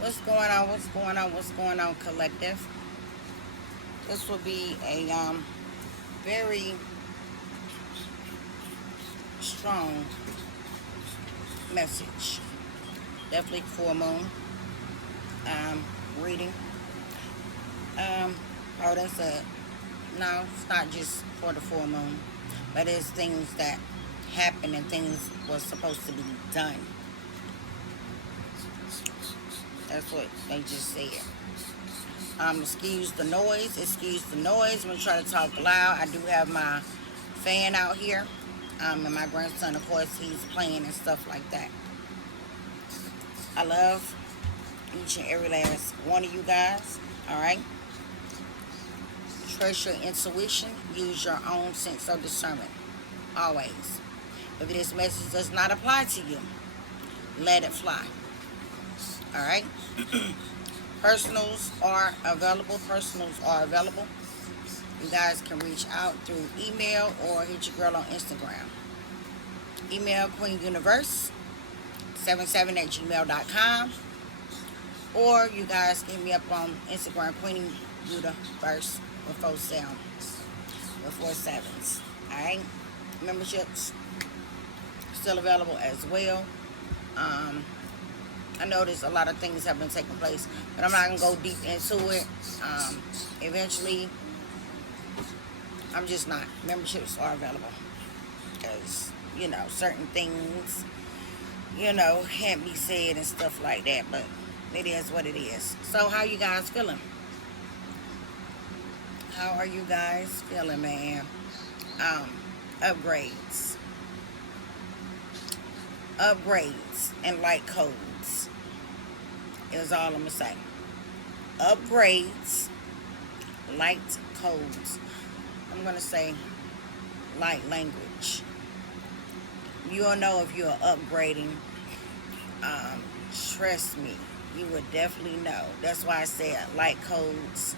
What's going on? What's going on? What's going on, collective? This will be a very strong message. Definitely full moon reading. Oh, that's a no. It's not just for the full moon, but it's things that happen and things was supposed to be done. That's what they just said. Excuse the noise. Excuse the noise. I'm gonna try to talk loud. I do have my fan out here. And my grandson, of course, he's playing and stuff like that. I love each and every last one of you guys. All right. Trust your intuition. Use your own sense of discernment. Always. If this message does not apply to you, let it fly. All right. Personals are available. Personals are available. You guys can reach out through email or hit your girl on Instagram. Email queenuniverse77@gmail.com, or you guys can hit me up on Instagram, queenuniverse with 4 7s. All right. Memberships still available as well. I noticed a lot of things have been taking place, but I'm not going to go deep into it. Eventually, I'm just not. Memberships are available because, certain things, can't be said and stuff like that, but it is what it is. So how you guys feeling? How are you guys feeling, man? Upgrades. Upgrades and light codes is all I'm going to say. Upgrades, light codes. I'm going to say light language. You'll know if you're upgrading. Trust me, you would definitely know. That's why I said light codes,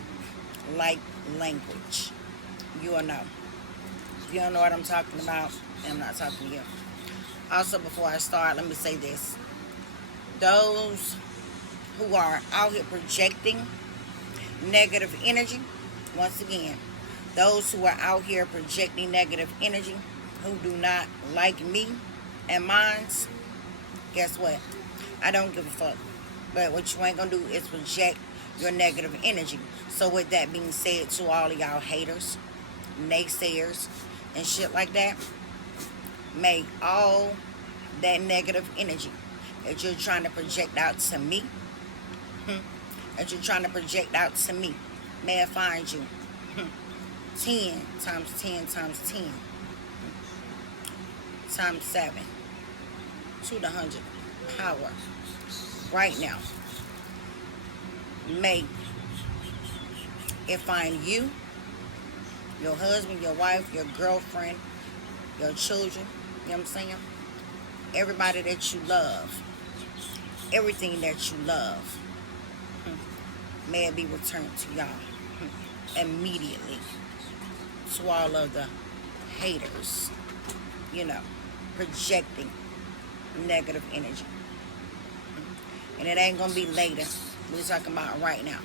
light language. You'll know. If you don't know what I'm talking about, I'm not talking to you. Also, before I start, let me say this. Those who are out here projecting negative energy, once again, those who are out here projecting negative energy, who do not like me and mines, guess what? I don't give a fuck. But what you ain't gonna do is project your negative energy. So with that being said, to all of y'all haters, naysayers, and shit like that, make all that negative energy that you're trying to project out to me, that you're trying to project out to me, may I find you 10 times 10 times 10 times 7 to the 100 power right now. May it find you, your husband, your wife, your girlfriend, your children, you know what I'm saying? Everybody that you love, everything that you love, may it be returned to y'all immediately. To all of the haters, projecting negative energy. And it ain't gonna be later. We're talking about right now.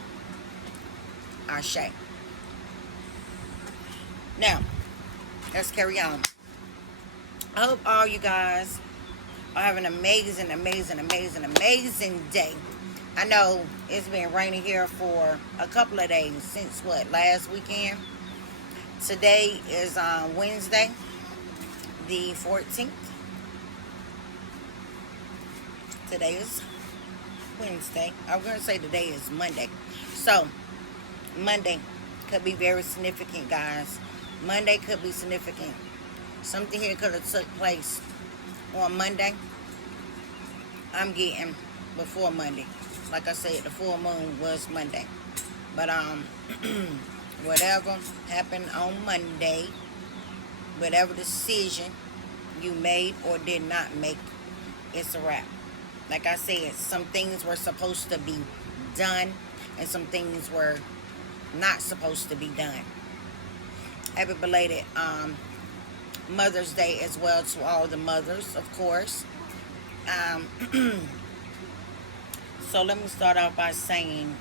Ashe. Now, let's carry on. I hope all you guys are having an amazing, amazing, amazing, amazing day. I know it's been raining here for a couple of days since last weekend. Today is Wednesday, the 14th. Today is Wednesday. I'm going to say today is Monday. So, Monday could be very significant, guys. Monday could be significant. Something here could have took place on Monday. I'm getting before Monday. Like I said, the full moon was Monday. But, whatever happened on Monday, whatever decision you made or did not make, it's a wrap. Like I said, some things were supposed to be done and some things were not supposed to be done. Happy belated Mother's Day as well to all the mothers, of course. So let me start off by saying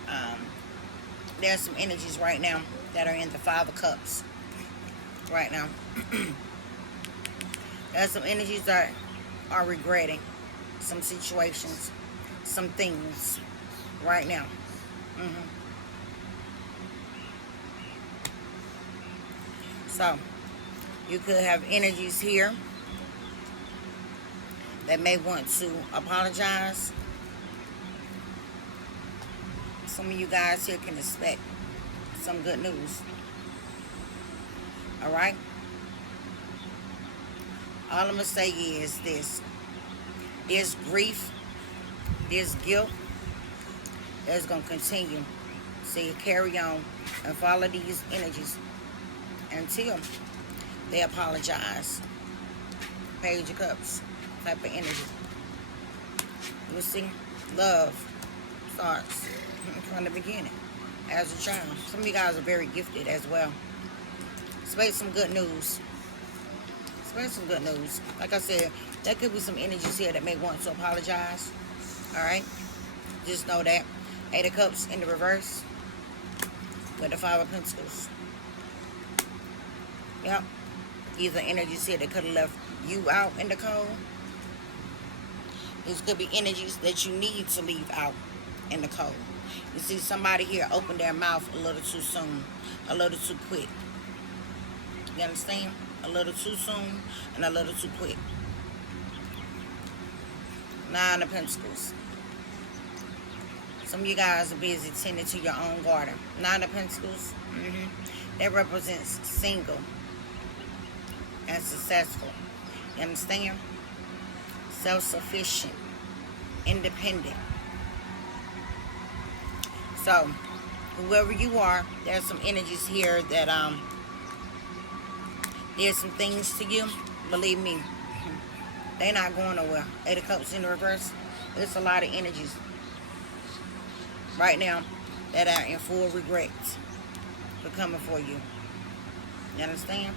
there's some energies right now that are in the Five of Cups right now. There's some energies that are regretting some situations, some things right now. So you could have energies here that may want to apologize. Some of you guys here can expect some good news. All right? All I'm going to say is this. There's grief, there's guilt that's going to continue. So you carry on and follow these energies until they apologize. Page of Cups type of energy. You see, love starts from the beginning as a child. Some of you guys are very gifted as well. Expect some good news. Expect some good news. Like I said, there could be some energies here that may want to apologize. Alright? Just know that. Eight of Cups in the reverse with the Five of Pentacles. Yep. These are energies here that could have left you out in the cold. These could be energies that you need to leave out in the cold. You see somebody here open their mouth a little too soon, a little too quick. You understand? A little too soon and a little too quick. Nine of Pentacles. Some of you guys are busy tending to your own garden. Nine of Pentacles. That represents single and successful. You understand? Self-sufficient. Independent. So, whoever you are, there's some energies here that there's some things to you. Believe me, they're not going nowhere. Eight of Cups in the reverse. There's a lot of energies right now that are in full regret for coming for you. You understand?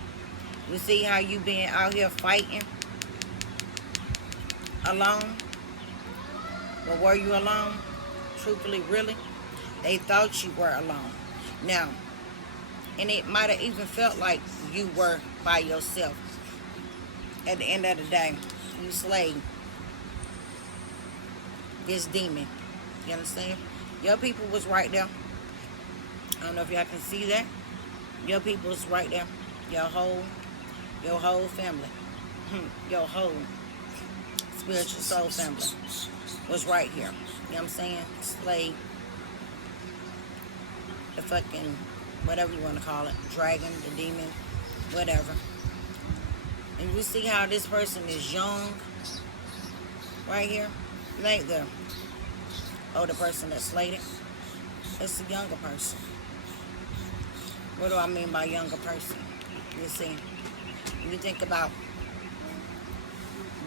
You see how you been out here fighting alone? But were you alone? Truthfully, really? They thought you were alone. Now, and it might have even felt like you were by yourself. At the end of the day, you slayed this demon. You understand? Your people was right there. I don't know if y'all can see that. Your people was right there. Your whole family. Your whole spiritual soul family was right here. You know what I'm saying? Slay the fucking, whatever you want to call it, dragon, the demon, whatever. And you see how this person is young right here? Like the older person that slayed it. It's a younger person. What do I mean by younger person? You see, when you think about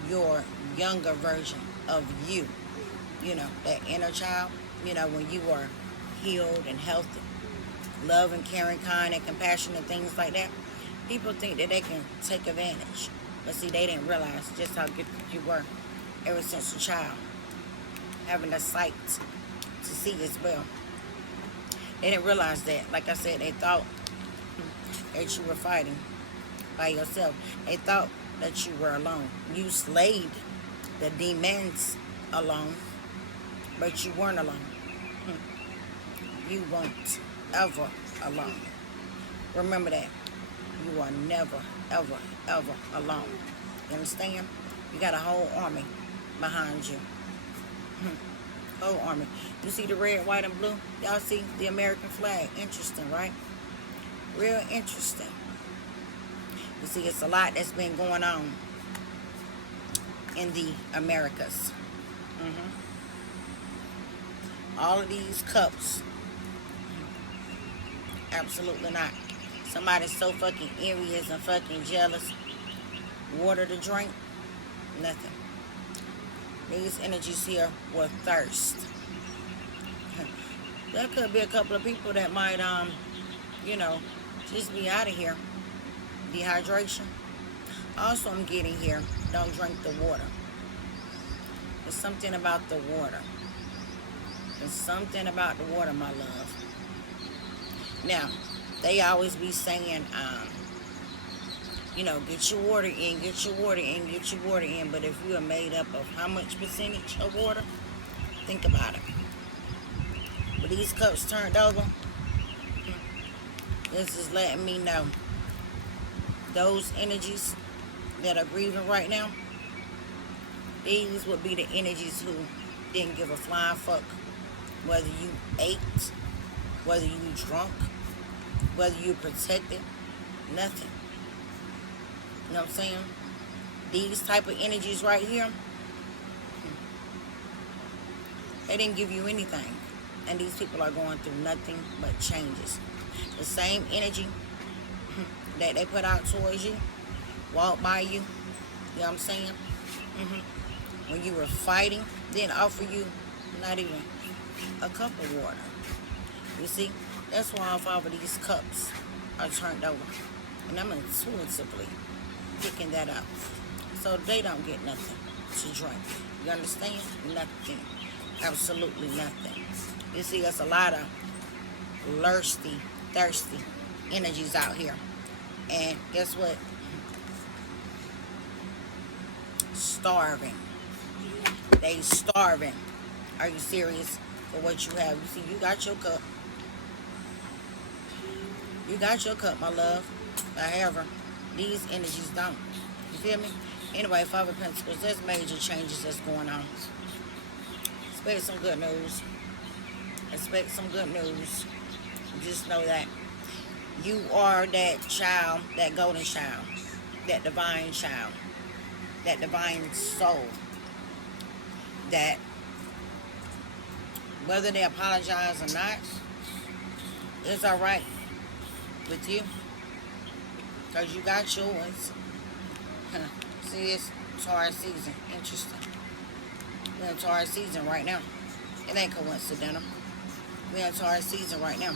your younger version of you, you know, that inner child, you know, when you were healed and healthy, love and caring, kind and compassionate, things like that, people think that they can take advantage. But see, they didn't realize just how gifted you were ever since a child. Having the sight to see as well. They didn't realize that. Like I said, they thought that you were fighting by yourself. They thought that you were alone. You slayed the demons alone, but you weren't alone. You weren't ever alone. Remember that. You are never, ever, ever alone. You understand? You got a whole army behind you. Whole army. You see the red, white, and blue? Y'all see the American flag? Interesting, right? Real interesting. You see, it's a lot that's been going on in the Americas. All of these cups. Absolutely not. Somebody's so fucking envious and fucking jealous. Water to drink? Nothing. These energies here were thirst. There could be a couple of people that might, you know, just be out of here. Dehydration. Also, I'm getting here, don't drink the water. There's something about the water. There's something about the water, my love. Now, they always be saying, get your water in, get your water in, get your water in. But if you are made up of how much percentage of water, think about it. With these cups turned over, this is letting me know those energies that are grieving right now, these would be the energies who didn't give a flying fuck whether you ate, whether you drunk, whether you protected, nothing. You know what I'm saying? These type of energies right here, they didn't give you anything. And these people are going through nothing but changes. The same energy that they put out towards you, walk by you, you know what I'm saying? When you were fighting, didn't offer you not even a cup of water. You see, that's why all of these cups are turned over. And I'm intuitively picking that up. So they don't get nothing to drink. You understand? Nothing. Absolutely nothing. You see, there's a lot of thirsty energies out here. And guess what? Starving. They starving. Are you serious for what you have? You see, you got your cup. You got your cup, my love. However, these energies don't. You feel me? Anyway, Five of Pentacles, there's major changes that's going on. Expect some good news. Expect some good news. Just know that you are that child, that golden child, that divine child, that divine soul, that whether they apologize or not, it's all right with you, because you got yours. See, it's Taurus season. Interesting. We're in Taurus season right now. It ain't coincidental. We're in Taurus season right now.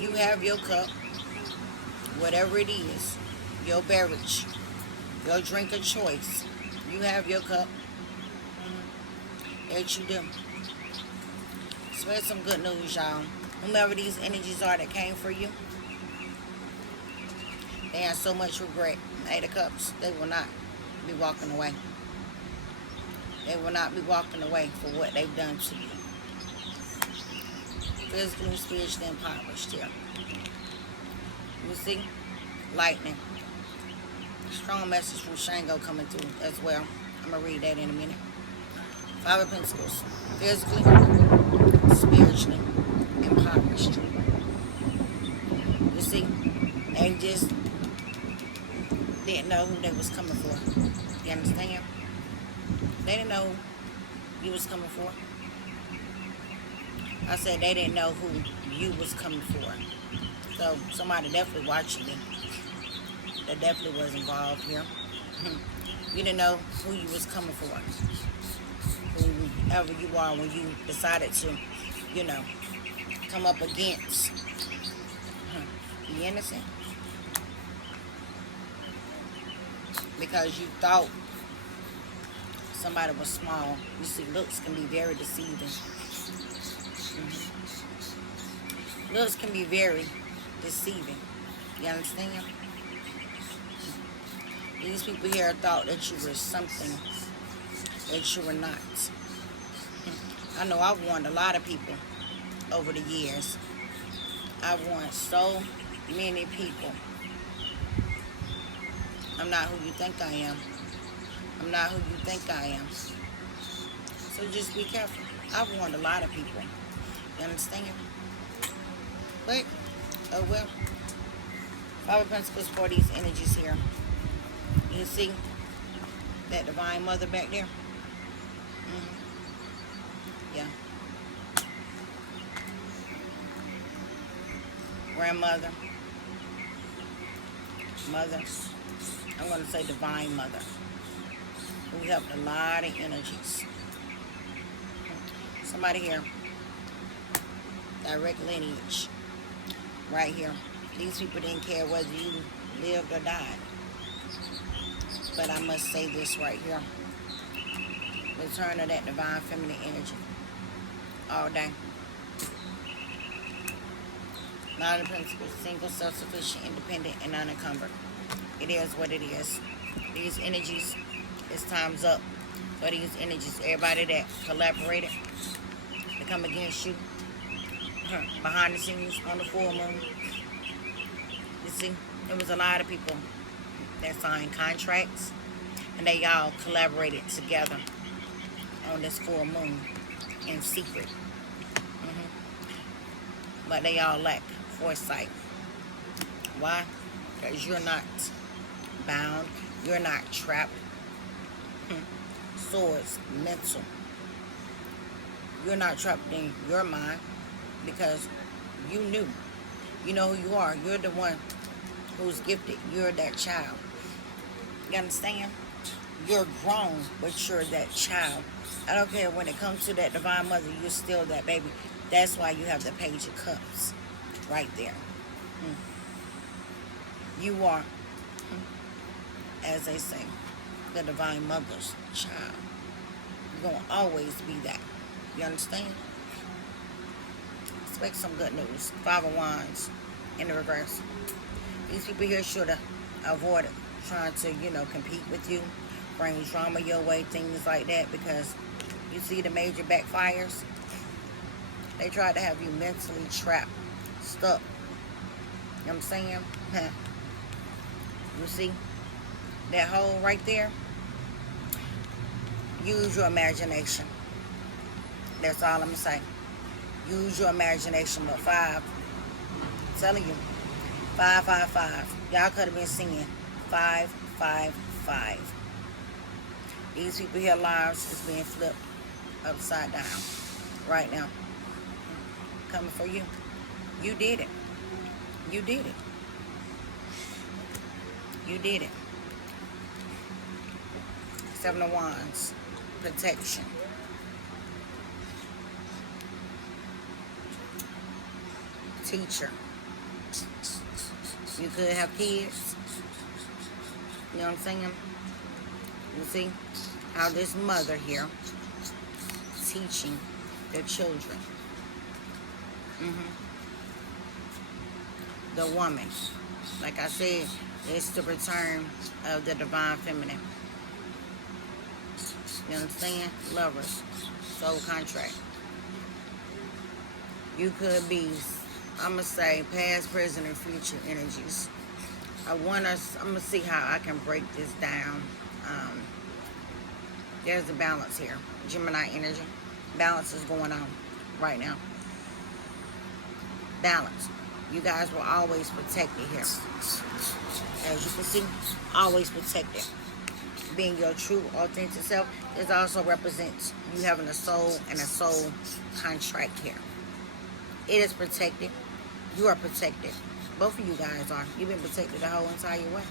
You have your cup, whatever it is, your beverage, your drink of choice. You have your cup. That you do. Spread some good news, y'all. Whomever these energies are that came for you, they have so much regret. Eight of Cups, they will not be walking away. They will not be walking away for what they've done to you. Physically and spiritually impoverished here. You see? Lightning. Strong message from Shango coming through as well. I'm going to read that in a minute. Five of Pentacles. Physically, spiritually impoverished. You see? They just didn't know who they was coming for. You understand? They didn't know who you was coming for. I said they didn't know who you was coming for. So somebody definitely watching you. That definitely was involved here. You didn't know who you was coming for. Whoever you are when you decided to, come up against. You innocent? Because you thought somebody was small. You see, looks can be very deceiving. Looks can be very deceiving. You understand? These people here thought that you were something that you were not. I know I've warned a lot of people over the years. I've warned so many people. I'm not who you think I am. I'm not who you think I am. So just be careful. I've warned a lot of people. You understand? But, oh well. Five of Pentacles for these energies here. You see that divine mother back there? Yeah. Grandmother. Mother. I'm going to say divine mother. Who helped a lot of energies. Somebody here. Direct lineage. Right here. These people didn't care whether you lived or died. But I must say this right here. Return of that divine feminine energy. All day. Not in principle, single, self-sufficient, independent, and unencumbered. It is what it is. These energies, it's time's up for these energies. Everybody that collaborated to come against you behind the scenes on the full moon. You see, there was a lot of people that signed contracts, and they all collaborated together on this full moon in secret. But they all lack foresight. Why? Because you're not bound. You're not trapped. Swords, mental. You're not trapped in your mind because you knew. You know who you are. You're the one who's gifted. You're that child. You understand? You're grown, but you're that child. I don't care when it comes to that divine mother, you're still that baby. That's why you have the Page of Cups right there. You are, as they say, the divine mother's child. You're going to always be that. You understand? Expect some good news. Five of Wands in the reverse. These people here should have avoided trying to, compete with you, bring drama your way, things like that, because you see the major backfires. They tried to have you mentally trapped, stuck. You know what I'm saying? You see that hole right there? Use your imagination. That's all I'm going to say. Use your imagination. But 5, I'm telling you, 555. Y'all could have been singing 555. These people here lives is being flipped upside down right now. Coming for you. You did it. You did it. You did it. 7 of Wands. Protection. Teacher. You could have kids. You know what I'm saying? You see how this mother here teaching their children. The woman, like I said, it's the return of the divine feminine. You understand? Lovers, soul contract. You could be, I'm going to say, past, present, and future energies. I'm going to see how I can break this down. There's a balance here. Gemini energy. Balance is going on right now. Balance. You guys were always protected here. As you can see, always protected. Being your true, authentic self, this also represents you having a soul and a soul contract here. It is protected. You are protected. Both of you guys are. You've been protected the whole entire way.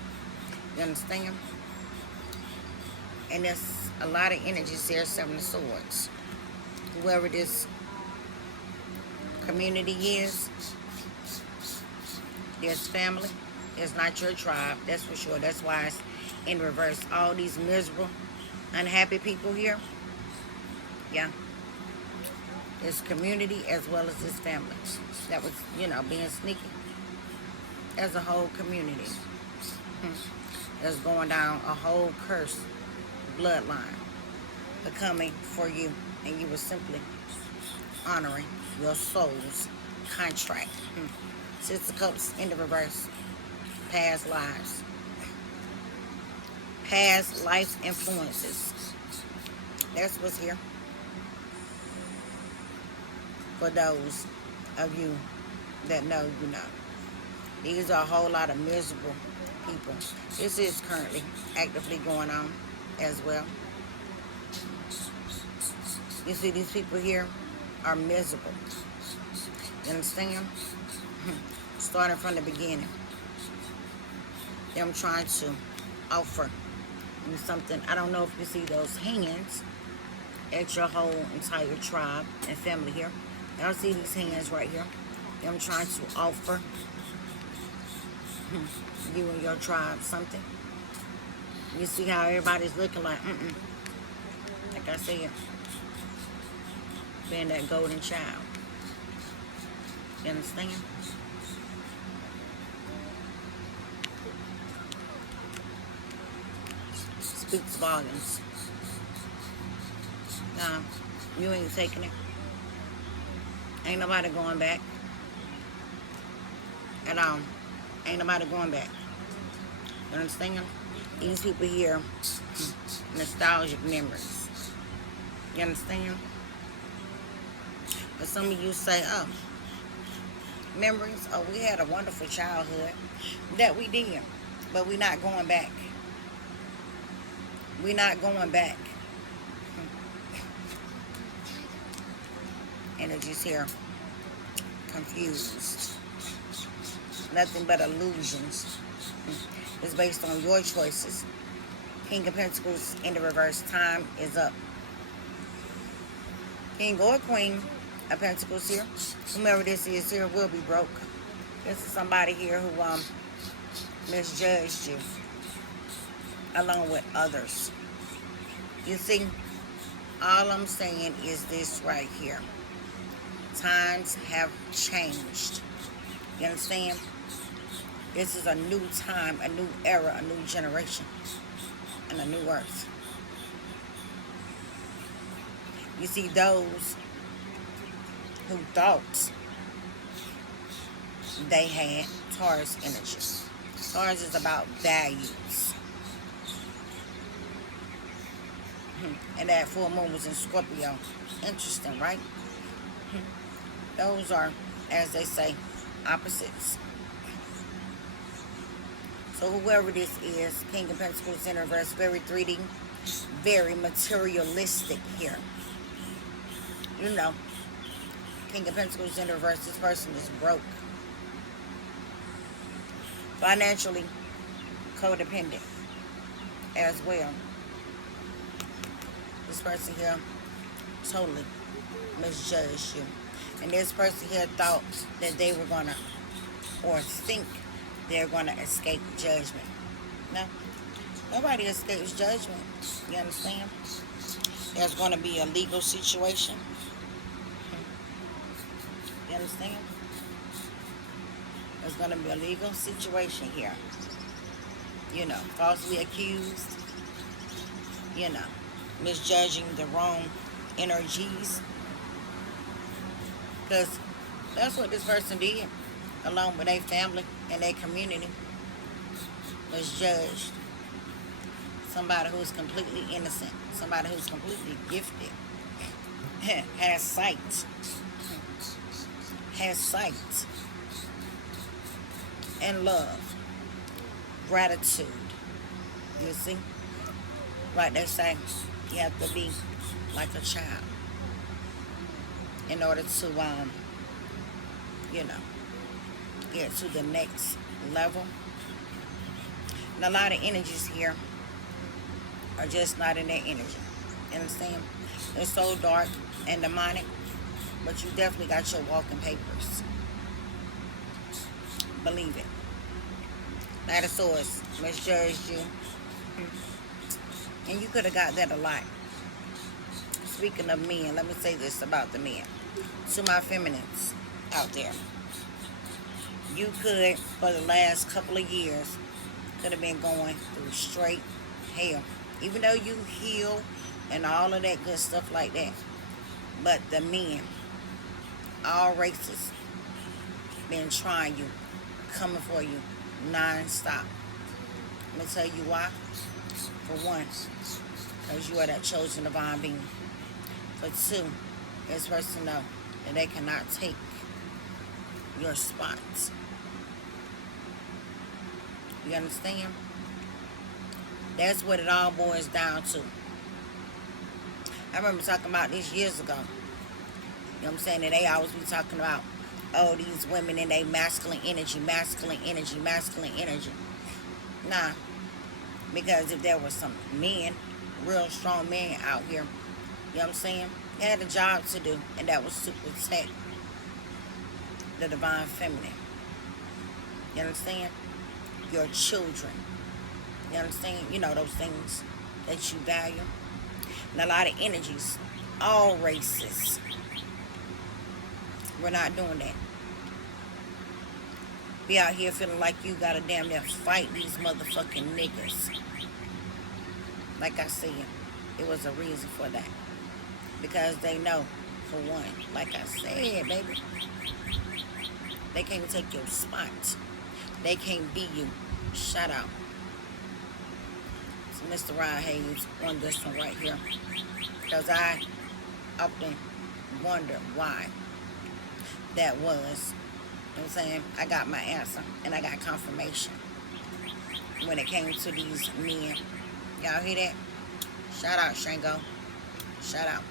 You understand? And there's a lot of energies here. 7 of Swords. Whoever this community is, there's family. It's not your tribe. That's for sure. That's why it's in reverse. All these miserable, unhappy people here. Yeah. This community as well as this family. That was, being sneaky. As a whole community. That's going down a whole curse bloodline. Coming for you. And you were simply honoring your soul's contract. 6 of Cups in the reverse. Past lives. Past life influences. That's what's here. For those of you that know, you know. These are a whole lot of miserable people. This is currently actively going on as well. You see, these people here are miserable. You understand? Starting from the beginning. Them trying to offer you something. I don't know if you see those hands at your whole entire tribe and family here. Y'all see these hands right here? Them trying to offer you and your tribe something. You see how everybody's looking like, like I said, being that golden child. You understand? speaks volumes. Nah, you ain't taking it. Ain't nobody going back at all. Ain't nobody going back. You understand? These people here, nostalgic memories. You understand? But some of you say, oh, memories, oh, we had a wonderful childhood. That we did. But we're not going back. We're not going back. Energies here. Confused. Nothing but illusions. It's based on your choices. King of Pentacles in the reverse. Time is up. King or Queen of Pentacles here. Whomever this is here will be broke. This is somebody here who misjudged you, along with others. You see, all I'm saying is this right here. Times have changed. You understand? This is a new time, a new era, a new generation, and a new earth. You see, those who thought they had Taurus energy. Taurus is about values. And that full moon was in Scorpio. Interesting, right? Those are, as they say, opposites. So whoever this is, King of Pentacles in reverse, very 3D, very materialistic here. You know, King of Pentacles in reverse, this person is broke. Financially codependent as well. This person here totally misjudged you. And this person here thought that they were going to, or think they're going to escape judgment. No, nobody escapes judgment. You understand? There's going to be a legal situation. You understand? There's going to be a legal situation here. You know, falsely accused. You know, misjudging the wrong energies. Because that's what this person did, along with their family and their community, was judged. Somebody who's completely innocent, somebody who's completely gifted, has sight, and love, gratitude. You see? Like they say, you have to be like a child in order to, you know, get to the next level. And a lot of energies here are just not in their energy. You understand? It's so dark and demonic, but you definitely got your walking papers. Believe it. Knight of Swords misjudged you. And you could have got that a lot. Speaking of men, let me say this about the men. To my feminines out there. You could, for the last couple of years, could have been going through straight hell. Even though you heal and all of that good stuff like that. But the men, all races, been trying you, coming for you, non-stop. Let me tell you why. For one, because you are that chosen divine being. For two, this person know that they cannot take your spot. You understand? That's what it all boils down to. I remember talking about this years ago. You know what I'm saying? And they always be talking about, oh, these women and they masculine energy, masculine energy, masculine energy. Nah. Because if there was some men, real strong men out here, you know what I'm saying? They had a job to do, and that was to protect the divine feminine. You understand? Your children. You understand? You know those things that you value. And a lot of energies, all races. We're not doing that. Be out here feeling like you gotta damn near fight these motherfucking niggas. Like I said, it was a reason for that. Because they know, for one, like I said, baby, they can't take your spot. They can't be you. Shout out to Mr. Rod Hayes on this one right here. Because I often wonder why that was. You know what I'm saying? I got my answer and I got confirmation when it came to these men. Y'all hear that? Shout out, Shango. Shout out.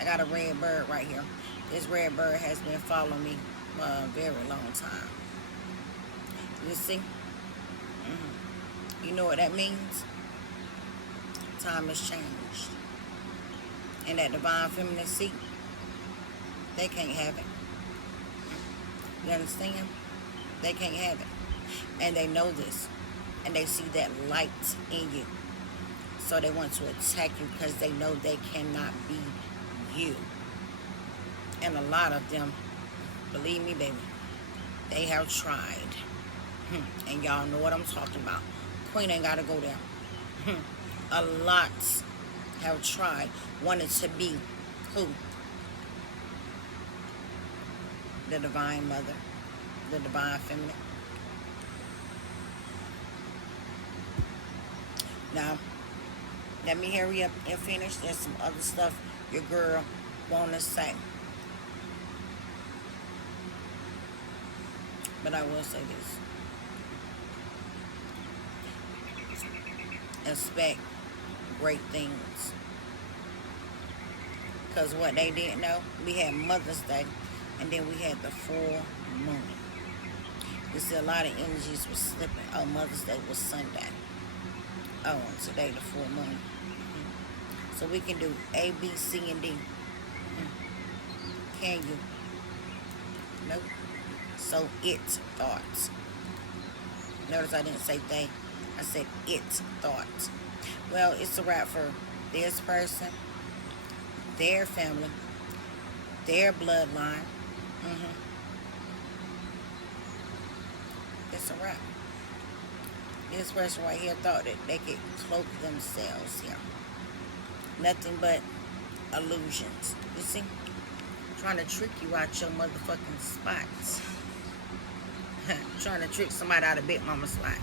I got a red bird right here. This red bird has been following me for a very long time. You see? You know what that means? Time has changed. And that divine feminine seat, they can't have it. You understand? They can't have it. And they know this. And they see that light in you. So they want to attack you because they know they cannot be you. And a lot of them, believe me, baby, they have tried. And y'all know what I'm talking about. Queen ain't got to go there. A lot have tried, wanted to be who? The divine mother, the divine feminine. Now, let me hurry up and finish. There's some other stuff your girl want to say. But I will say this. Expect great things. Because what they didn't know, we had Mother's Day, and then we had the full moon. You see, a lot of energies were slipping. Oh, Mother's Day was Sunday. Oh, and today the full moon. So we can do A, B, C, and D. Can you? Nope. So it thoughts. Notice I didn't say they. I said it thoughts. Well, it's a wrap for this person, their family, their bloodline. It's a wrap. This person right here thought that they could cloak themselves here. Nothing but illusions. You see? Trying to trick you out your motherfucking spots. Trying to trick somebody out of Big Mama's spot.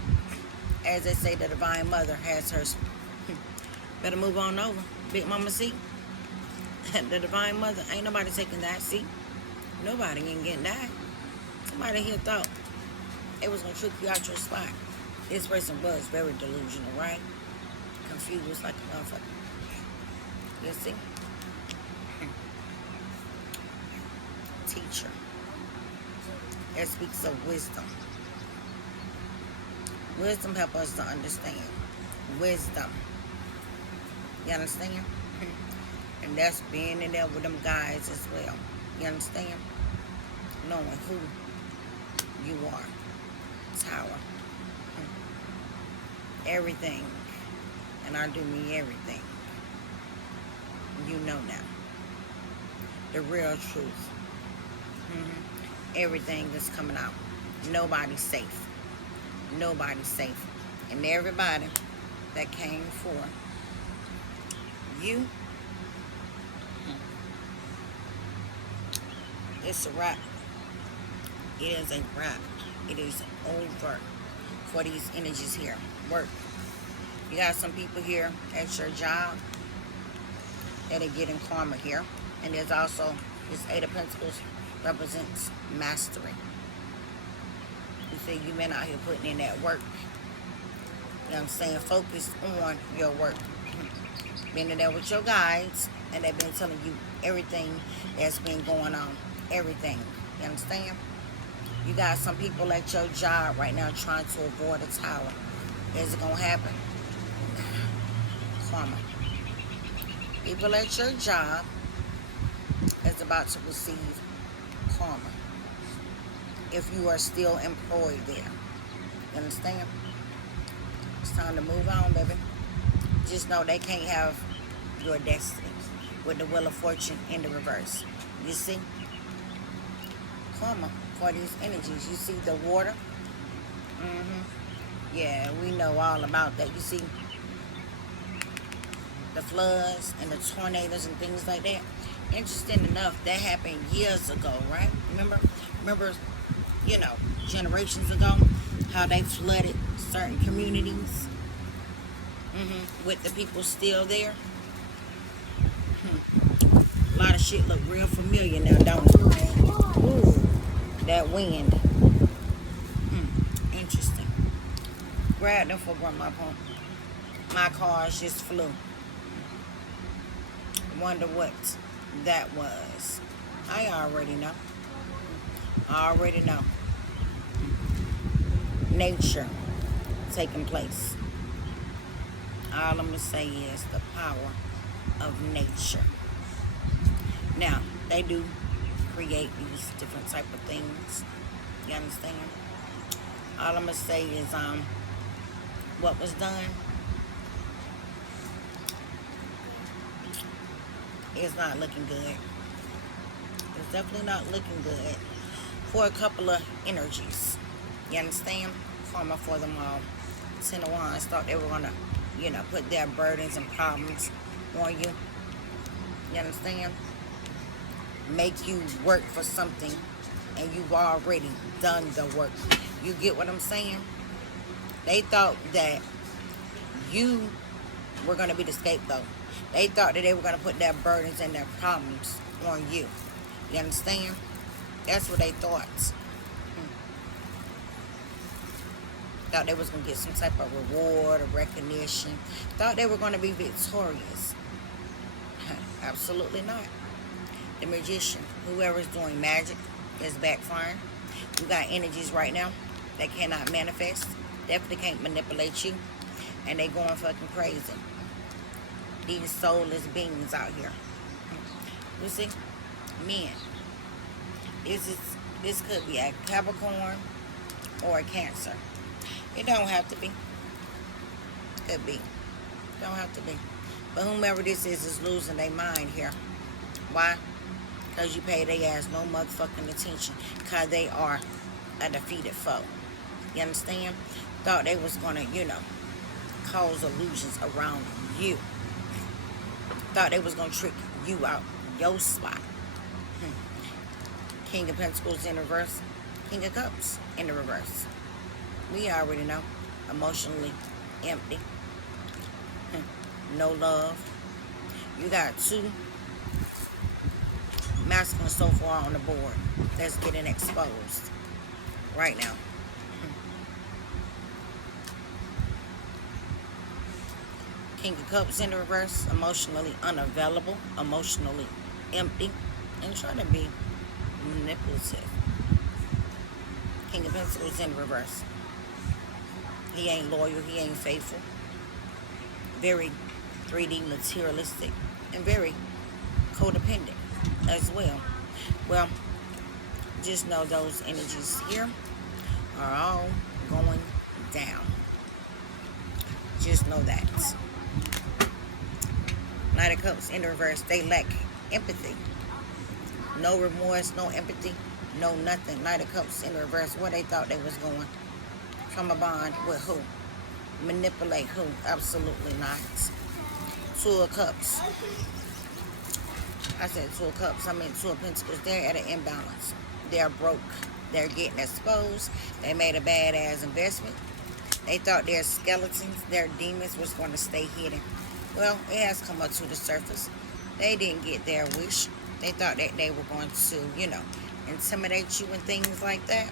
As they say, the divine mother has hers. Better move on over. Big Mama seat. The divine mother, ain't nobody taking that seat. Nobody ain't getting that. Somebody here thought it was going to trick you out your spot. This person was very delusional, right? Confused like a motherfucker. You see? Teacher. It speaks of wisdom. Wisdom helps us to understand. Wisdom. You understand? And that's being in there with them guys as well. You understand? Knowing who you are. Tower. Everything. And I do mean everything. You know now. The real truth. Everything is coming out. Nobody's safe. Nobody's safe. And everybody that came for you, it's a wrap. It is a wrap. It is over for these energies here. Work. You got some people here at your job that are getting karma here. And there's also this Eight of Pentacles represents mastery. You see, you've been out here putting in that work. You know what I'm saying? Focus on your work. Been in there with your guides, and they've been telling you everything that's been going on. Everything. You understand? You got some people at your job right now trying to avoid a tower. Is it going to happen? Karma. People at your job is about to receive karma. If you are still employed there. You understand? It's time to move on, baby. Just know they can't have your destiny with the Wheel of Fortune in the reverse. You see? Karma for these energies. You see the water? Yeah, we know all about that. You see? the floods and the tornadoes and things like that. Interesting enough, that happened years ago, right? Remember, generations ago, how they flooded certain communities, with the people still there. A lot of shit look real familiar now, don't it? Ooh, that wind. Interesting. Grab them for my pump. My cars just flew. Wonder what that was. I already know. Nature taking place. All I'm going to say is the power of nature. Now, they do create these different type of things. You understand? All I'm going to say is what was done is not looking good. It's definitely not looking good for a couple of energies. You understand? Karma for them all. Ten of Wands thought they were going to, put their burdens and problems on you. You understand? Make you work for something and you've already done the work. You get what I'm saying? They thought that you were going to be the scapegoat. They thought that they were going to put their burdens and their problems on you. You understand? That's what they thought. Thought they was going to get some type of reward or recognition. Thought they were going to be victorious. Absolutely not. The Magician, whoever's doing magic, is backfiring. We got energies right now that cannot manifest. Definitely can't manipulate you. And they going fucking crazy. These soulless beings out here. You see? Men. This could be a Capricorn or a Cancer. It don't have to be. Could be. Don't have to be. But whomever this is losing their mind here. Why? Because you pay their ass no motherfucking attention. Because they are a defeated foe. You understand? Thought they was going to, cause illusions around you. Thought they was going to trick you out your spot. King of Pentacles in reverse. King of Cups in the reverse. We already know. Emotionally empty. No love. You got two masculine so far on the board that's getting exposed right now. King of Cups in the reverse. Emotionally unavailable. Emotionally empty. And trying to be manipulative. King of Pentacles in the reverse. He ain't loyal. He ain't faithful. Very 3D materialistic. And very codependent as well. Well, just know those energies here are all going down. Just know that. Knight of Cups in the reverse. They lack empathy. No remorse, no empathy, no nothing. Knight of Cups in the reverse. Where they thought they was going. From a bond with who? Manipulate who? Absolutely not. Two of Cups. I said Two of Cups. I mean Two of Pentacles. They're at an imbalance. They're broke. They're getting exposed. They made a badass investment. They thought their skeletons, their demons was going to stay hidden. Well, it has come up to the surface. They didn't get their wish. They thought that they were going to, intimidate you and things like that.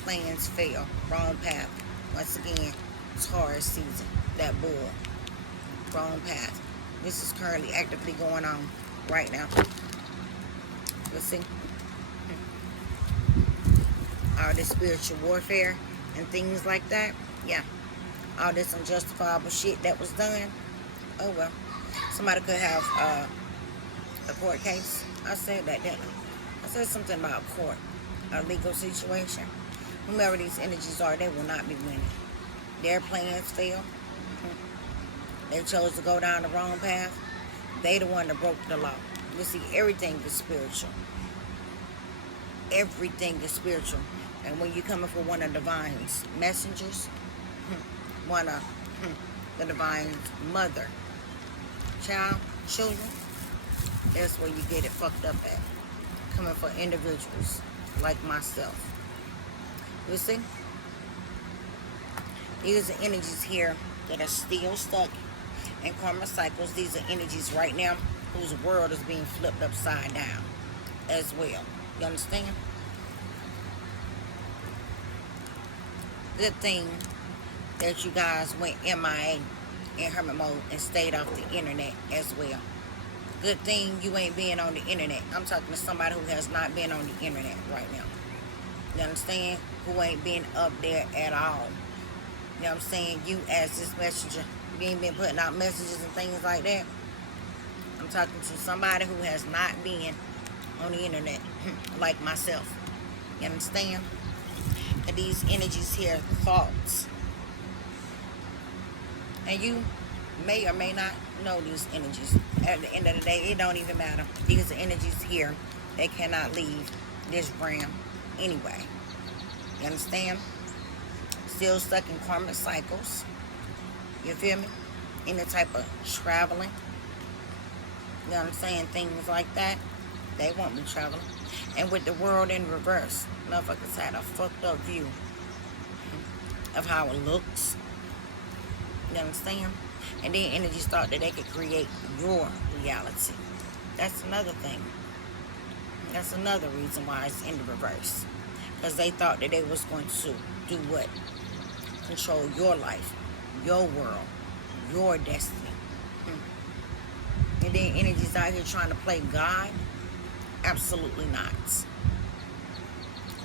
Plans fail. Wrong path. Once again, Taurus season. That bull. Wrong path. This is currently actively going on right now. Let's see. All this spiritual warfare and things like that. Yeah. All this unjustifiable shit that was done. Oh well. Somebody could have a court case. I said that, didn't I? I said something about court. A legal situation. Whomever these energies are, they will not be winning. Their plans fail. They chose to go down the wrong path. They the one that broke the law. You see, everything is spiritual. Everything is spiritual. And when you're coming for one of the divine's messengers, one of the divine's mother, children, that's where you get it fucked up at. Coming for individuals like myself. You see? These are energies here that are still stuck in karma cycles. These are energies right now whose world is being flipped upside down as well. You understand? Good thing that you guys went MIA in hermit mode and stayed off the internet as well. Good thing you ain't been on the internet. I'm talking to somebody who has not been on the internet right now. You understand? Who ain't been up there at all. You know what I'm saying? You as this messenger, you ain't been putting out messages and things like that. I'm talking to somebody who has not been on the internet like myself. You understand? And these energies here, thoughts. And you may or may not know these energies. At the end of the day, it don't even matter. These are energies here. They cannot leave this realm anyway. You understand? Still stuck in karmic cycles. You feel me? Any type of traveling. You know what I'm saying? Things like that. They won't be traveling. And with the world in reverse, motherfuckers had a fucked up view of how it looks. You understand? And then energies thought that they could create your reality. That's another thing. That's another reason why it's in the reverse. Because they thought that they was going to do what? Control your life, your world, your destiny. And then energies out here trying to play God? Absolutely not.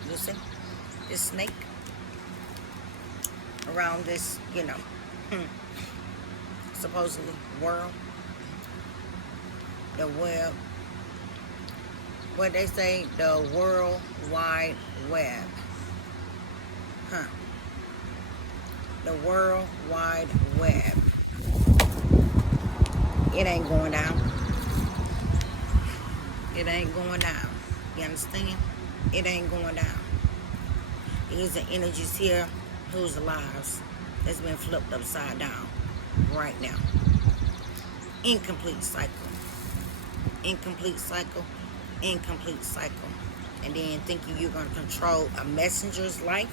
Listen, this snake around this, you know, supposedly world, the web, what they say, the World Wide Web. The World Wide Web. It ain't going down. It ain't going down. You understand? It ain't going down. These are energies here whose lives has been flipped upside down right now. Incomplete cycle. Incomplete cycle. Incomplete cycle. And then thinking you're going to control a messenger's life.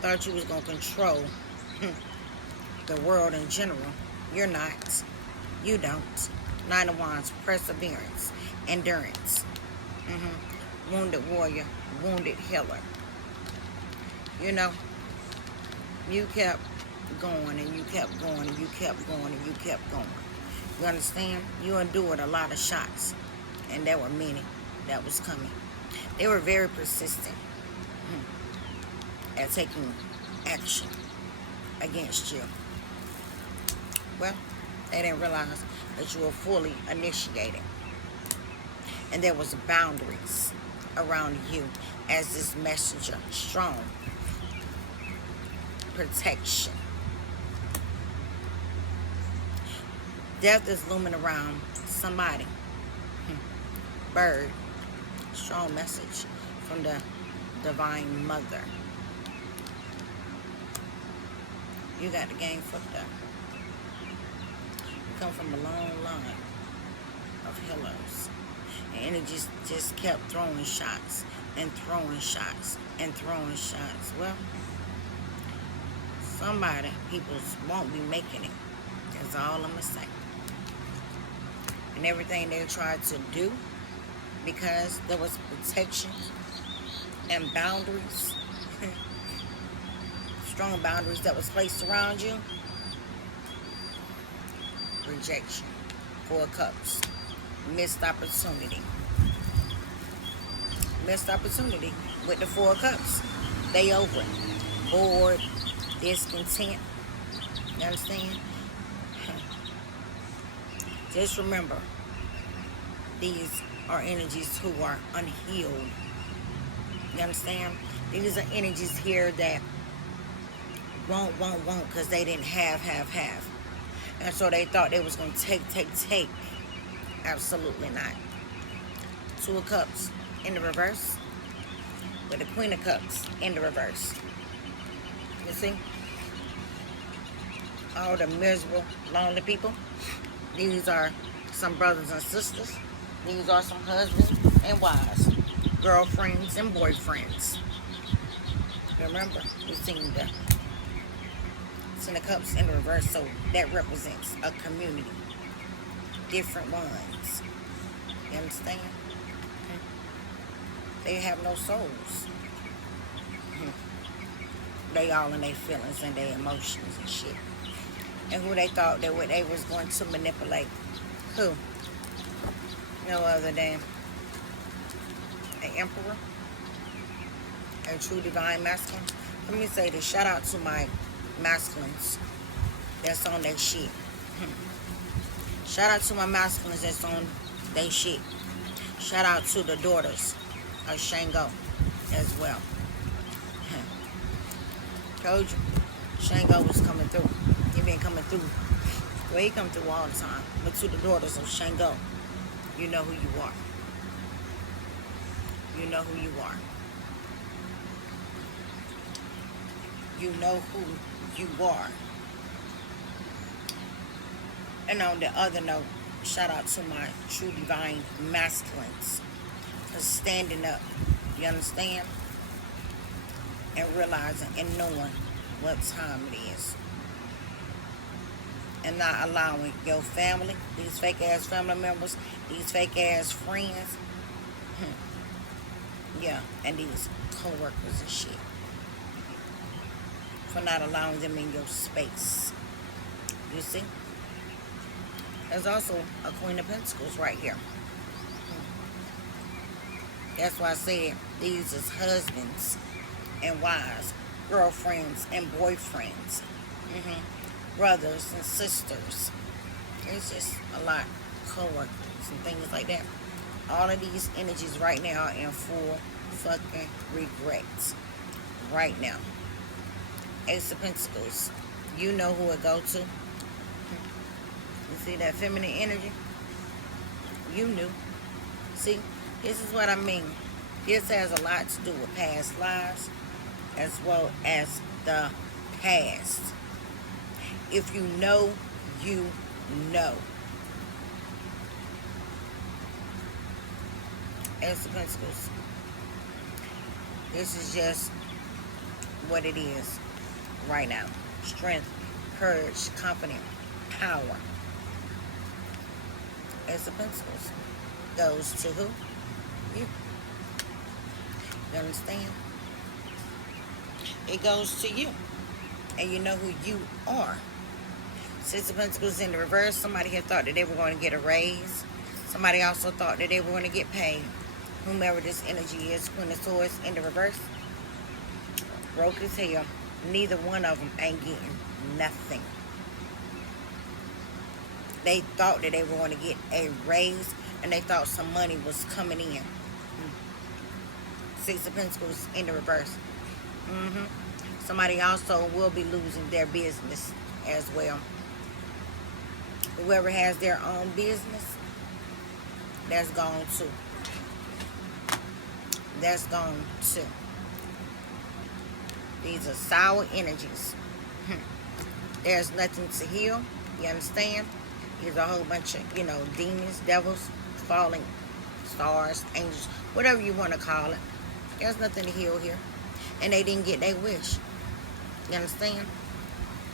Thought you was going to control the world in general. You're not. You don't. Nine of Wands, perseverance, endurance. Wounded warrior, wounded healer. You know, you kept going and you kept going and you kept going and you kept going. You understand? You endured a lot of shots. And there were many that was coming. They were very persistent at taking action against you. Well, they didn't realize that you were fully initiated. And there was boundaries around you as this messenger. Strong protection. Death is looming around somebody. Bird. Strong message from the Divine Mother. You got the game fucked up. You come from a long line of healers. And it just kept throwing shots and throwing shots and throwing shots. Well, somebody, people won't be making it. That's all I'm going to say. And everything they tried to do, because there was protection and boundaries, strong boundaries that was placed around you. Rejection. 4 of Cups. Missed opportunity. Missed opportunity with the 4 of Cups. They over. Bored. Discontent. You understand? Just remember, these are energies who are unhealed. You understand? These are energies here that won't, because they didn't have. And so they thought they was going to take. Absolutely not. 2 of Cups in the reverse with the Queen of Cups in the reverse. You see? All the miserable, lonely people. These are some brothers and sisters. These are some husbands and wives, girlfriends and boyfriends. Remember, we've seen the Ten of Cups in reverse, so that represents a community, different ones. You understand? They have no souls. They all in their feelings and their emotions and shit. And who they thought they was going to manipulate? Who? No other than an emperor, a true divine masculine. Let me say this. Shout out to my masculines that's on their shit. Shout out to my masculines that's on their shit. Shout out to the daughters of Shango as well. Told you, Shango was coming through. He been coming through. Well, he come through all the time. But to the daughters of Shango, you know who you are. You know who you are. You know who you are. And on the other note, shout out to my true divine masculines for standing up. You understand? And realizing and knowing what time it is. And not allowing your family, these fake ass family members, these fake ass friends, yeah, and these co-workers and shit, for not allowing them in your space. You see? There's also a Queen of Pentacles right here. That's why I said these is husbands and wives, girlfriends and boyfriends, brothers and sisters. It's just a lot, co-workers and things like that. All of these energies right now are in full fucking regret. Right now. Ace of Pentacles. You know who it go to. You see that feminine energy? You knew. See, this is what I mean. This has a lot to do with past lives as well as the past. If you know, you know. Ace of Pentacles. This is just what it is right now. Strength, courage, confidence, power. Ace of Pentacles goes to who? You. You understand? It goes to you. And you know who you are. Six of Pentacles in the reverse. Somebody had thought that they were going to get a raise. Somebody also thought that they were going to get paid. Whomever this energy is. Queen of Swords in the reverse. Broke as hell. Neither one of them ain't getting nothing. They thought that they were going to get a raise. And they thought some money was coming in. Six of Pentacles in the reverse. Somebody also will be losing their business as well. Whoever has their own business, that's gone too. That's gone too. These are sour energies. There's nothing to heal. You understand? There's a whole bunch of, demons, devils, falling stars, angels, whatever you want to call it. There's nothing to heal here. And they didn't get their wish. You understand?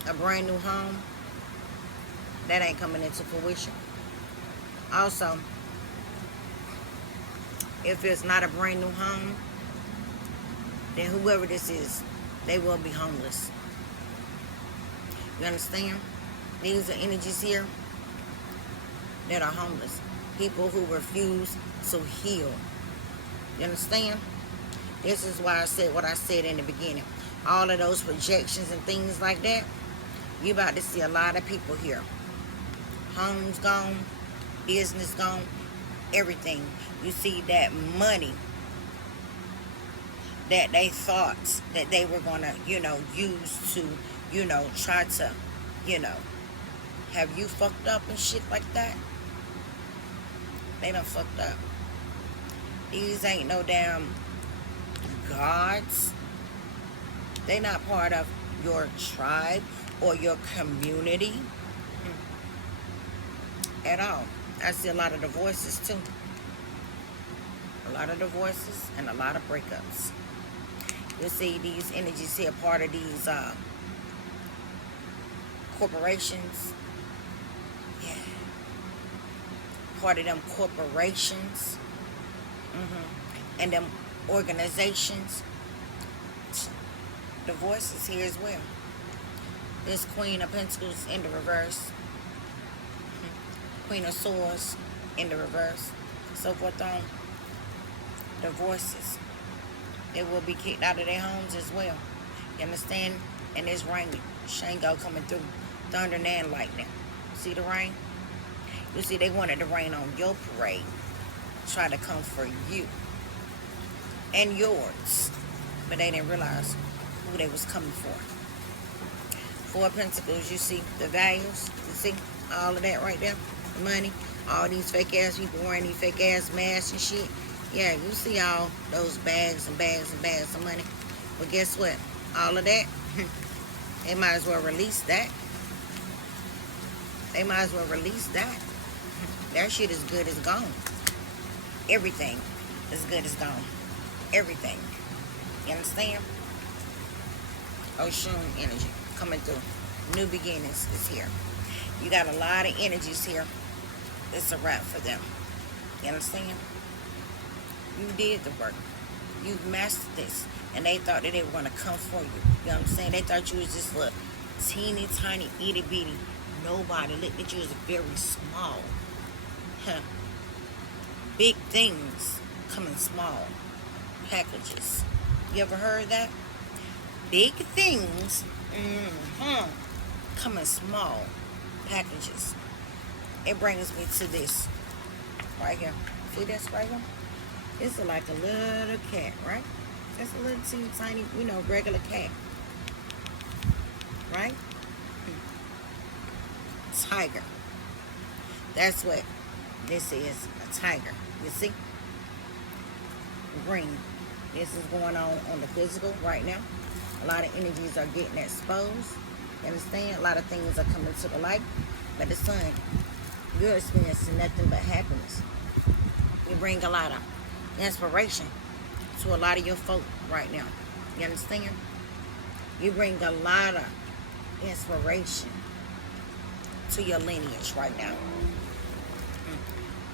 A brand new home, that ain't coming into fruition. Also, if it's not a brand new home, then whoever this is, they will be homeless. You understand? These are energies here that are homeless. People who refuse to heal. You understand? This is why I said what I said in the beginning. All of those projections and things like that, you about to see a lot of people here. Homes gone, business gone, everything. You see that money that they thought that they were going to, use to, try to, have you fucked up and shit like that. They done fucked up. These ain't no damn gods. They not part of your tribe or your community. at all. I see a lot of divorces too. A lot of divorces and a lot of breakups. You'll see these energies here, part of these corporations. Yeah. Part of them corporations. And them organizations. Divorces here as well. This Queen of Pentacles in the reverse. Queen of Swords in the reverse. So forth on. Divorces. They will be kicked out of their homes as well. You understand? And it's raining. Shango coming through. Thunder and lightning. See the rain? You see, they wanted to rain on your parade. Try to come for you. And yours. But they didn't realize who they was coming for. Four of Pentacles, you see the values. You see all of that right there. The money. All these fake ass people wearing these fake ass masks and shit. Yeah, you see all those bags and bags and bags of money. But guess what? All of that, they might as well release that. They might as well release that. That shit is good as gone. Everything is good as gone. Everything. You understand? Oshun energy coming through. New beginnings is here. You got a lot of energies here. It's a wrap for them. You understand? You did the work. You mastered this. And they thought that they were going to come for you. You know what I'm saying? They thought you was just little teeny tiny itty bitty nobody. Looked at you as very small. Huh. Big things come in small packages. You ever heard that? Big things come in small packages. It brings me to this right here. See this right here? It's like a little cat, right? It's a little teeny tiny, regular cat. Right? Tiger. That's what this is, a tiger. You see? Green. This is going on the physical right now. A lot of energies are getting exposed. You understand? A lot of things are coming to the light. But the sun, you're experiencing nothing but happiness. You bring a lot of inspiration to a lot of your folk right now. You understand? You bring a lot of inspiration to your lineage right now.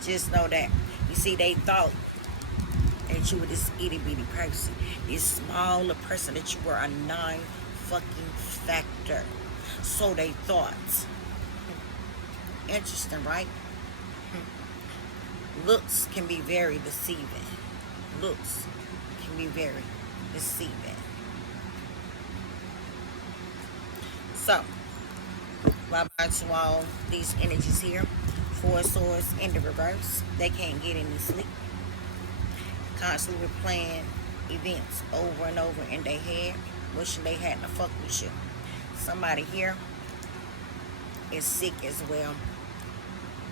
Just know that. You see, they thought that you were this itty bitty person, this smaller person, that you were a non-fucking factor. So they thought. Interesting, right? Looks can be very deceiving. Looks can be very deceiving. So, bye-bye to all these energies here. Four Swords in the reverse. They can't get any sleep. Constantly replaying events over and over in their head, wishing they hadn't fucked with you. Somebody here is sick as well,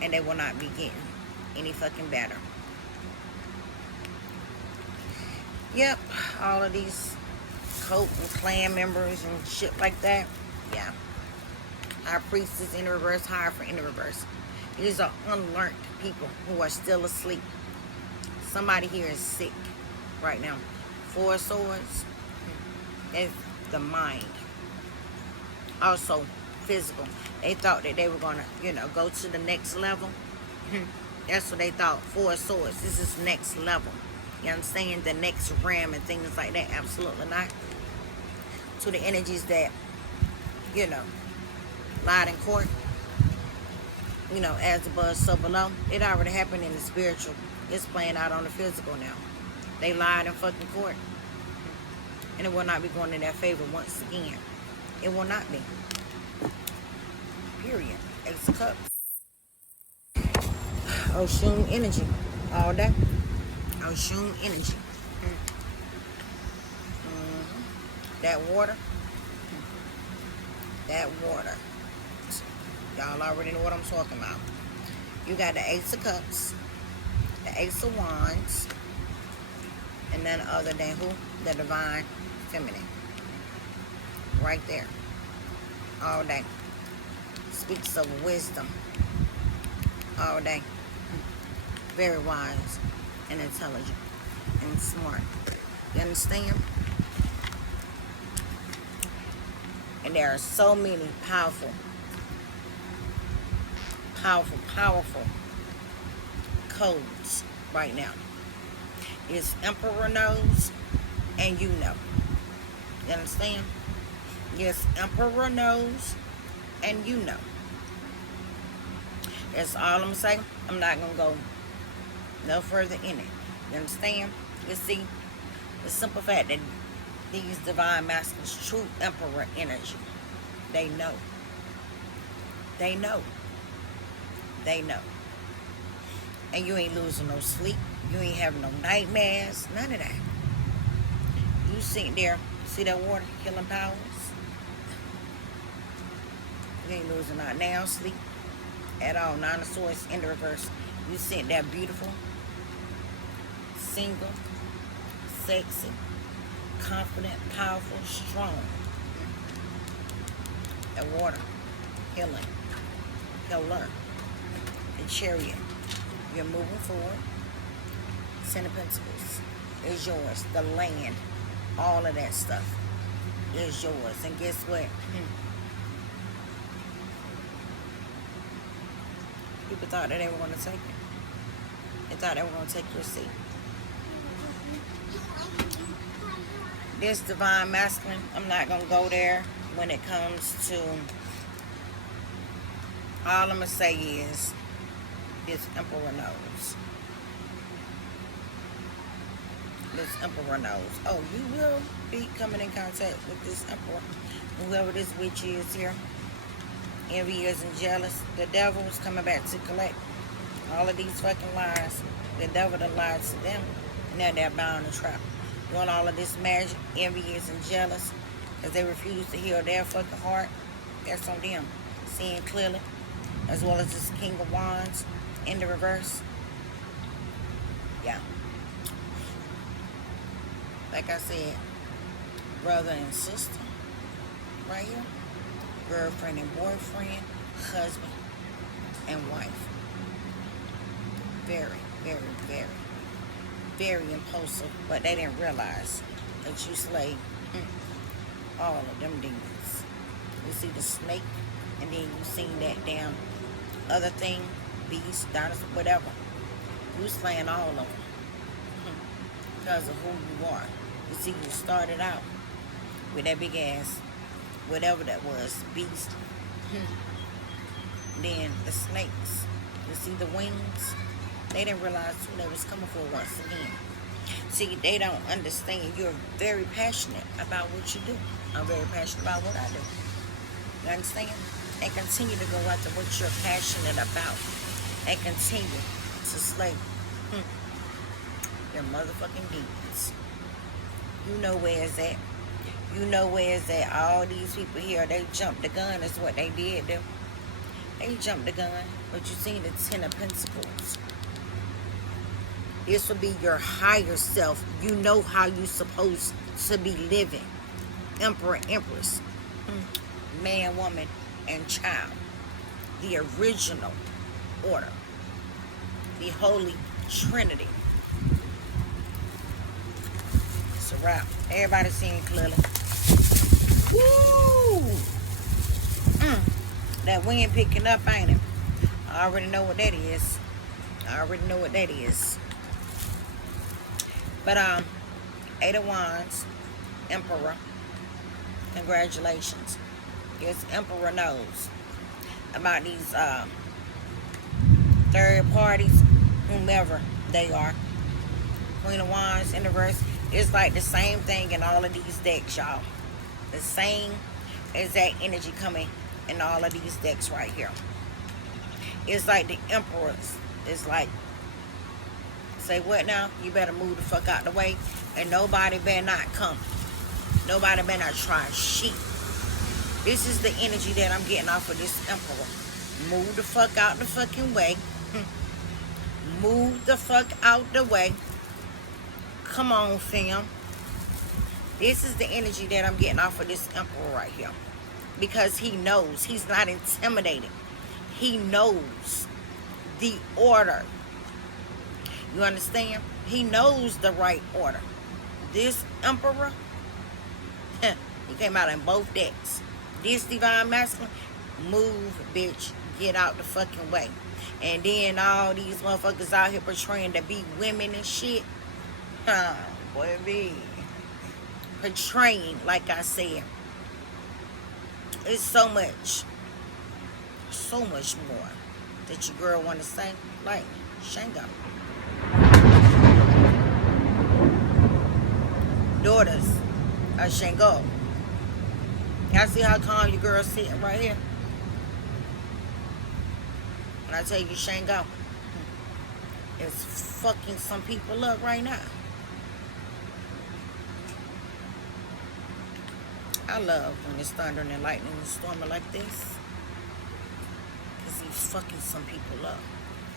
and they will not be getting any fucking better. Yep, all of these cult and clan members and shit like that. Yeah. High Priestess in the reverse, Hierophant in the reverse. These are unlearned people who are still asleep. Somebody here is sick right now. Four Swords is the mind. Also physical. They thought that they were going to, go to the next level. That's what they thought. Four Swords. This is next level. You understand? The next realm and things like that. Absolutely not. To the energies that, lied in court. As above, so below. It already happened in the spiritual. It's playing out on the physical now. They lied in fucking court. And it will not be going in their favor once again. It will not be. Period. Ace of Cups. Oshun energy. All day. Oshun energy. That water. That water. Y'all already know what I'm talking about. You got the Ace of Cups, the Ace of Wands, and none other than who? The Divine Feminine. Right there. All day. Speaks of wisdom. all day. Very wise and intelligent and smart. You understand? And there are so many powerful codes right now. It's Emperor knows and you know. You understand? Yes, Emperor knows and you know. That's all I'm going to say. I'm not going to go no further in it. You understand? You see, the simple fact that these divine masculines, true emperor energy, they know. They know. They know. And you ain't losing no sleep. You ain't having no nightmares. None of that. You sitting there, see that water, healing powers? You ain't losing not now sleep at all. Nine of Swords in the reverse. You sitting there beautiful, single, sexy, confident, powerful, strong. That water, healing, healer, the Chariot. You're moving forward. Ten of Pentacles is yours. The land, all of that stuff is yours. And guess what? People thought that they were going to take it. They thought they were going to take your seat. This divine masculine, I'm not going to go there when it comes to, all I'm going to say is, this Emperor knows. This Emperor knows. Oh, you will be coming in contact with this Emperor. Whoever this witch is here. Envious and jealous. The devil is coming back to collect all of these fucking lies. The devil that lied to them. Now they're bound and trapped. Doing all of this magic. Envious and jealous. Because they refuse to heal their fucking heart. That's on them. Seeing clearly. As well as this King of Wands in the reverse. Yeah. Like I said, brother and sister. Right here. Girlfriend and boyfriend. Husband and wife. Very, very, very, very impulsive. But they didn't realize that you slayed all of them demons. You see the snake, and then you seen that damn other thing, beast, dinosaur, whatever. You slaying all of them because of who you are. You see, you started out with that big ass, whatever that was, beast. Then the snakes. You see the wings. They didn't realize who they was coming for once again. See, they don't understand. You're very passionate about what you do. I'm very passionate about what I do. You understand? And continue to go after what you're passionate about. And continue to slay your motherfucking demons. You know where it's at. You know where it's at. All these people here, they jumped the gun is what they did. They jumped the gun. But you see the Ten of Pentacles. This will be your higher self. You know how you're supposed to be living. Emperor, Empress. Man, woman, and child. The original order. The Holy Trinity. It's a wrap. Everybody seeing clearly. Woo! That wind picking up, ain't it? I already know what that is. I already know what that is. But Eight of Wands, Emperor. Congratulations. Yes, Emperor knows about these third parties, whomever they are. Queen of Wands in the reverse. It's like the same thing in all of these decks, y'all. The same exact energy coming in all of these decks right here. It's like the Emperors. It's like, say what now? You better move the fuck out the way. And nobody better not come. Nobody better not try shit. This is the energy that I'm getting off of this Emperor. Move the fuck out the fucking way. Move the fuck out the way. Come on, fam. This is the energy that I'm getting off of this Emperor right here. Because he knows. He's not intimidated. He knows the order. You understand? He knows the right order. This emperor, he came out in both decks. This divine masculine, move, bitch, get out the fucking way. And then all these motherfuckers out here portraying to be women and shit. Boy, me. Portraying, like I said. It's so much more that your girl want to say. Like, Shango. Daughters of Shango. Y'all see how calm your girl sitting right here? And I tell you, Shango is fucking some people up right now. I love when it's thundering and lightning and storming like this. Because he's fucking some people up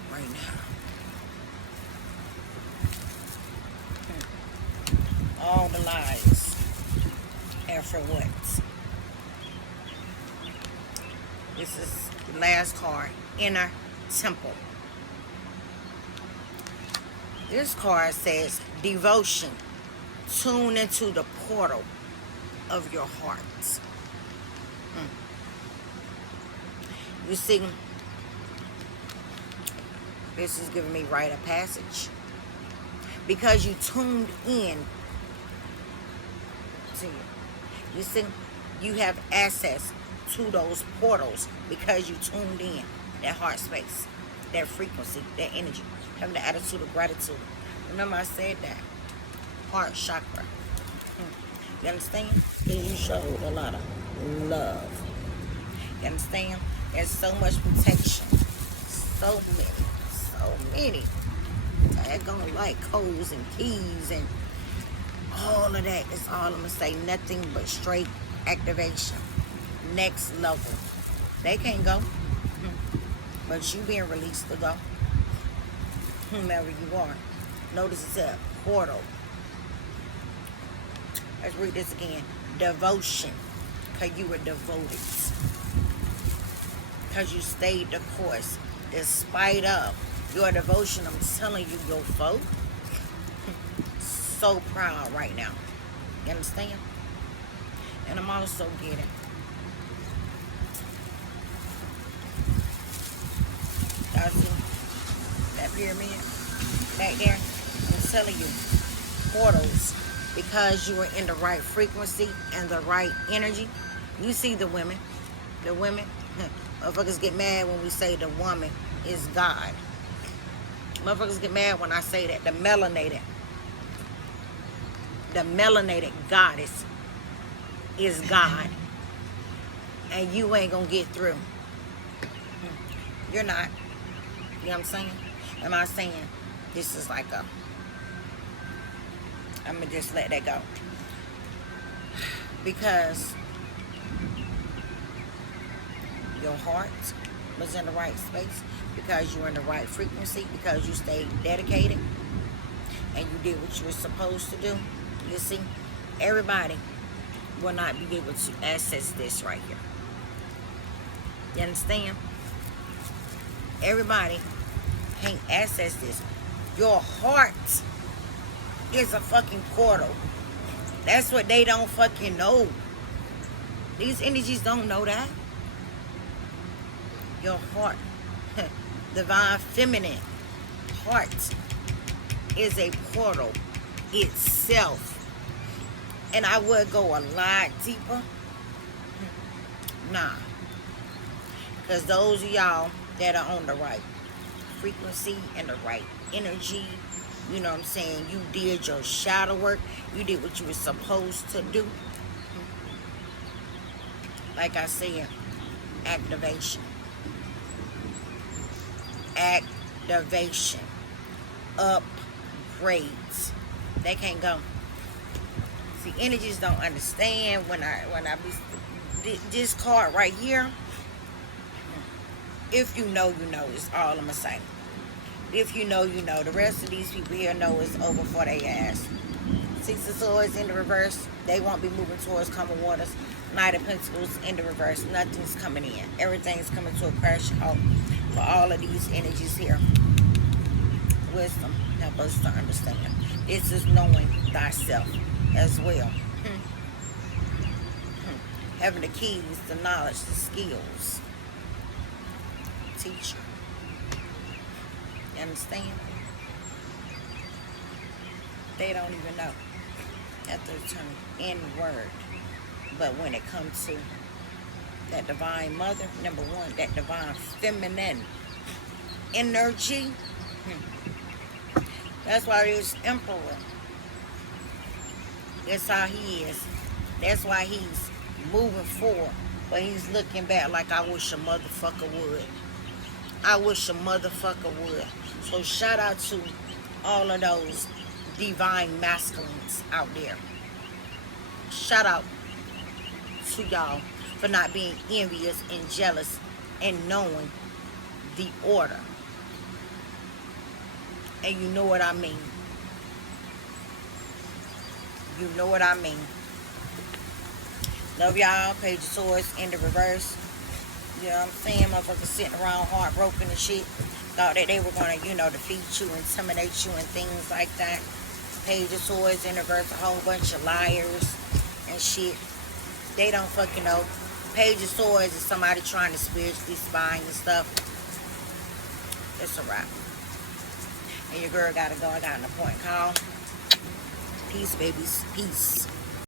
right now. All the lies. And for what? This is the last card. Inner Temple. This card says devotion. Tune into the portal of your heart. You see, this is giving me rite of passage. Because you tuned in to you. You see, you have access to those portals because you tuned in. That heart space, that frequency, that energy, having the attitude of gratitude. Remember I said that. Heart chakra. You understand? Then you showed a lot of love. You understand? There's so much protection. So many. Daggone like codes and keys and all of that is all I'm going to say. Nothing but straight activation. Next level. They can't go. But you being released to go. Whomever you are. Notice it said portal. Let's read this again. Devotion. Because you were devoted. Because you stayed the course. Despite of your devotion, I'm telling you, your folk. So proud right now. You understand? And I'm also getting y'all see that pyramid back there? I'm telling you, portals, because you are in the right frequency and the right energy. You see the women. The women, motherfuckers get mad when we say the woman is God. Motherfuckers get mad when I say that. The melanated goddess is God. And you ain't gonna get through. You're not. You know what I'm saying? Am I saying this is like a... I'm going to just let that go. Because your heart was in the right space. Because you were in the right frequency. Because you stayed dedicated. And you did what you were supposed to do. You see, everybody will not be able to access this right here. You understand? Everybody can't access this. Your heart is a fucking portal. That's what they don't fucking know. These energies don't know that. Your heart, divine feminine heart, is a portal itself. And I would go a lot deeper. Nah. Because those of y'all that are on the right frequency and the right energy, you know what I'm saying, you did your shadow work, you did what you were supposed to do. Like I said, activation. Activation. Upgrades. They can't go. See, energies don't understand when I be this card right here. If you know, you know, is all I'm going to say. If you know, you know. The rest of these people here know it's over for their ass. Six of Swords in the reverse. They won't be moving towards common waters. Knight of Pentacles in the reverse. Nothing's coming in. Everything's coming to a crash halt. for all of these energies here. Wisdom, help us to understand. This is knowing thyself as well. Having the keys, the knowledge, the skills. Teacher. You understand? They don't even know at the term N-word. But when it comes to that divine mother, number one, that divine feminine energy, that's why there's emperor. That's how he is. That's why he's moving forward. But he's looking back like, I wish a motherfucker would. I wish a motherfucker would. So shout out to all of those divine masculines out there. Shout out to y'all for not being envious and jealous and knowing the order. And you know what I mean. You know what I mean. Love y'all. Page of Swords in the reverse. You know what I'm saying? Motherfuckers sitting around heartbroken and shit. Thought that they were going to, defeat you, intimidate you and things like that. Page of Swords in the reverse. A whole bunch of liars and shit. They don't fucking know. Page of Swords is somebody trying to spiritually spy and stuff. It's a wrap. And your girl gotta go. I got an appointment call. Peace, babies. Peace.